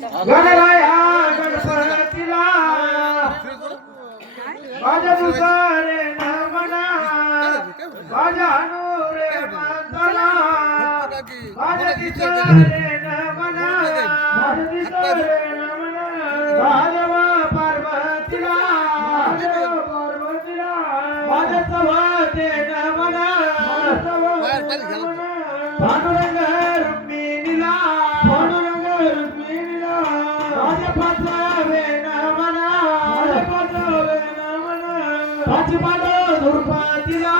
गणराया गणपतीला माझ्या दुसारे नमना माझ्या अनुरे माताला माझ्या दिसारे नमना माझ्या दिसारे नमना माझ्या पार्वतीला माझ्या सवाते नमना पांडुरंग रुक्मिणीला पांडुरंग रुक्मिणीला माझ्या पाचवे नमना माझ्या पाचवे नमना पाची पांडव दुर्पतीला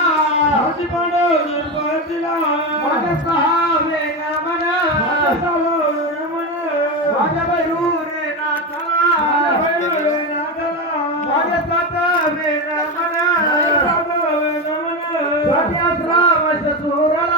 पाची पांडव दुर्पतीला माझ्या सहावे नमना माझ्या सहावे नमना माझ्या बैरूरे नाथाला माझ्या बैरूरे नाथाला माझ्या सातवे नमना सातवे नमना माझ्या श्रावण सुरला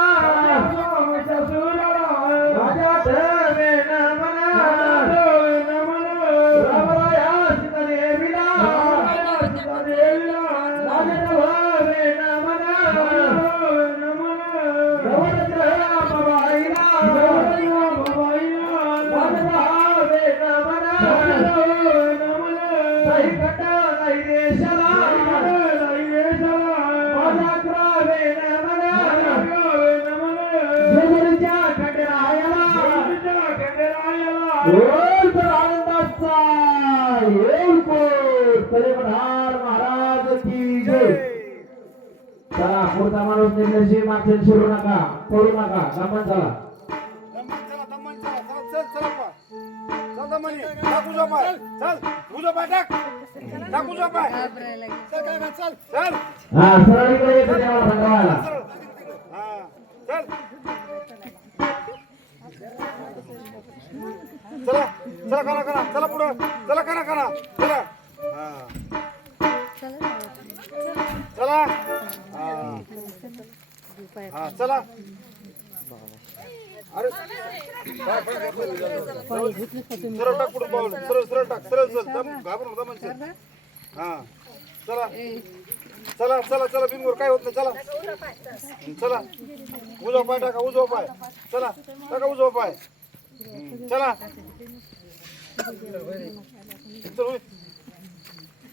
महाराज की जय. चला पुढचा माणूस निर्णय मागचे सोडू नका पडू नका दमन चला हा सरळीकडे येतो देवाला सांगायला चला चला करा करा चला पुढं चला करा करा चला चला हा चला अरे सरळ टाक पुढे पाऊल सरळ सरळ टाक सरळ चल घाबरून दमन हा चला चला चला चला बिनगोर काय होत नाही चला चला उजवा पाय टाका उजवा पाय चला टाका उजवा पाय चला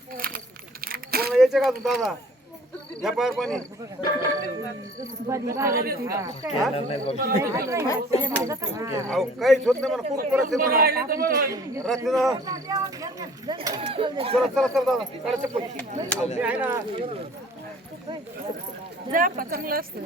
कोण यायचे का अजून दादा घ्या पायर पाणी काहीच होत नाही मला पूर्ण परत रात्री चला चला चला दादा काढा चप्पल आहे ना चांगलं असतं